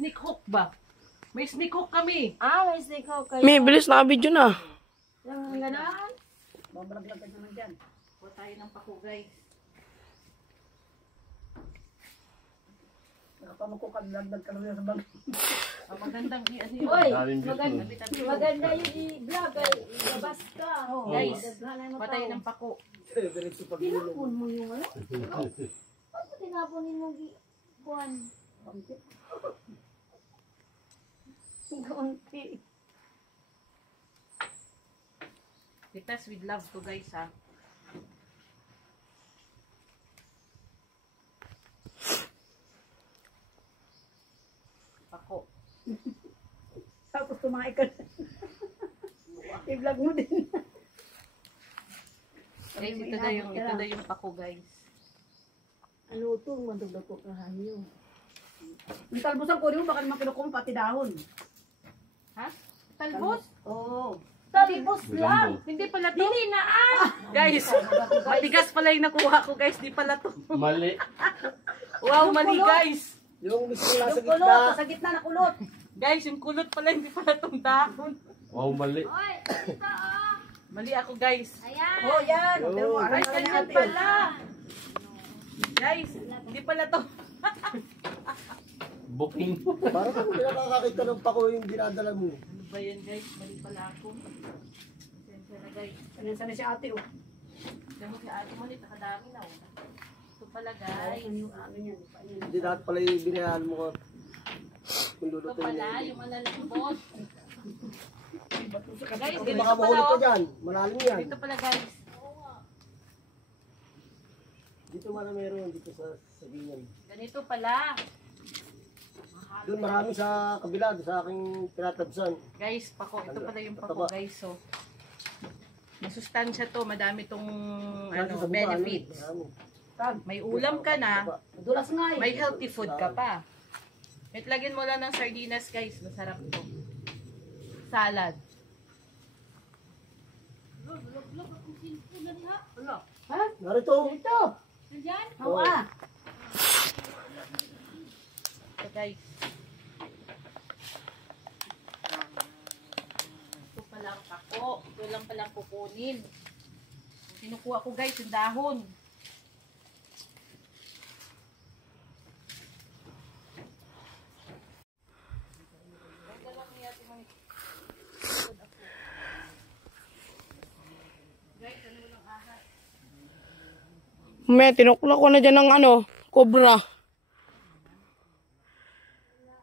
snake hook ba? May snake hook kami. May snake hook kayo. May bilis naka-video na. Yung gano'n? Babalaglag ka naman dyan. Kuha tayo ng pako, guys. Nakapamukukadlagdag ka naman sa bag. Ang magandang ano yun. Uy, maganda yung i-vlog. Ilabas ka. Guys, kuha tayo ng pako. Tinapon mo yung ano? Ano tinaponin mo buwan? Kunti. Litas with love to, guys, ha. Pako. Tapos tumae ka. I-vlog mo din. Guys, ito na yung pako, guys. Ano ito? Madugdag ko kahayo. May talbos ang kunin mo, baka naman kinukuha pati dahon. Ha? Talbos? Oo. Talbos lang! Hindi pala to. Dili na Guys, matigas pala yung nakuha ko, guys. Di pala to. Mali. Wow, mali, guys. Yung mismo nasa Yung kulot, gitna. sa gitna na kulot. Guys, yung kulot pala, hindi pala tong dahon. Wow, mali. Oy, ito oh. Mali ako, guys. Ayan. Oh, yan. Pero mo, Ay, alam ganyan natin. pala. Guys, hindi pala to. Booking. Parang kung nakakakita ng pako yung dinadala mo. Ano ba yan, guys? Mali pala ako. Sensya na, guys. Kanina na si ate, oh. Diyan mo si ate mo, nakadami na, oh. Ito pala, guys. Hindi dapat pala yung binayaan mo ko. Kung Ito lulutuin pala, mo. yung malalambot. Guys, Baka ganito pala, mahulog ka oh. dyan. Malalim yan. Dito pala, guys. Dito man na meron. Dito sa Binyan. Ganito pala. Doon marami sa kabila. Doon sa aking tinatabsan. Guys, pako. Ito pala yung pako, guys. So, masustansya to. Madami tong benefits. May ulam ka na. Dulas nga eh. May healthy food ka pa. At lagyan mo lang ng sardinas, guys. Masarap to. Salad. Ha? Narito. Dito. Oh. So, guys. Ito palang pako. Ito lang palang kukunin. Kinukuha ko, guys, yung dahon. May tinukla ko na dyan ng cobra.